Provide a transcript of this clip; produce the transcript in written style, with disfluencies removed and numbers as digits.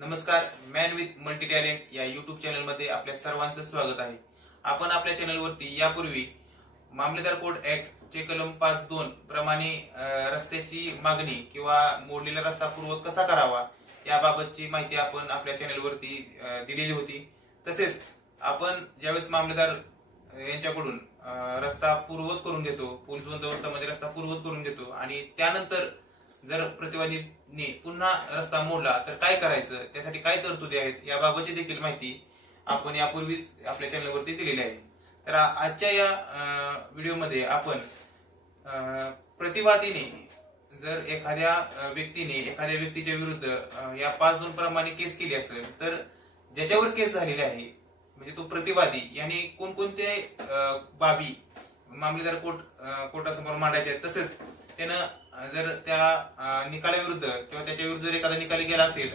नमस्कार. Man with multi talent या YouTube channel मध्ये आपल्या सर्वांचं स्वागत आहे. आपण आपल्या चॅनलवरती यापूर्वी मामलेदार कोड ऍक्ट चे कलम 5(2) प्रमाणे रस्त्याची मागणी किंवा मोडलेला रस्ता पूर्वत कसा करावा याबाबतची माहिती आपण आपल्या चॅनलवरती दिलेली होती. तसेच आपण ज्यावेळेस मामलेदार यांच्याकडून रस्ता पूर्वत करून घेतो, पोलीस बंदोबस्तामध्ये रस्ता पूर्वत करून घेतो आणि त्यानंतर जर प्रतिवादीने पुन्हा रस्ता मोडला तर काय करायचं, त्यासाठी काय तरतुदी आहेत याबाबतची देखील माहिती आपण यापूर्वीच आपल्या चॅनलवरती दिलेली आहे. तर आजच्या या व्हिडिओमध्ये आपण प्रतिवादीने जर एखाद्या व्यक्तीच्या विरुद्ध या 5(2) प्रमाणे केस केली असेल तर ज्याच्यावर केस झालेली आहे म्हणजे तो प्रतिवादी यांनी कोणकोणते बाबी मामलेदार कोर्टासमोर मांडायचे आहेत, तसेच त्यानं जर त्या निकालाविरुद्ध किंवा त्याच्या विरुद्ध जर एखादा निकाल गेला असेल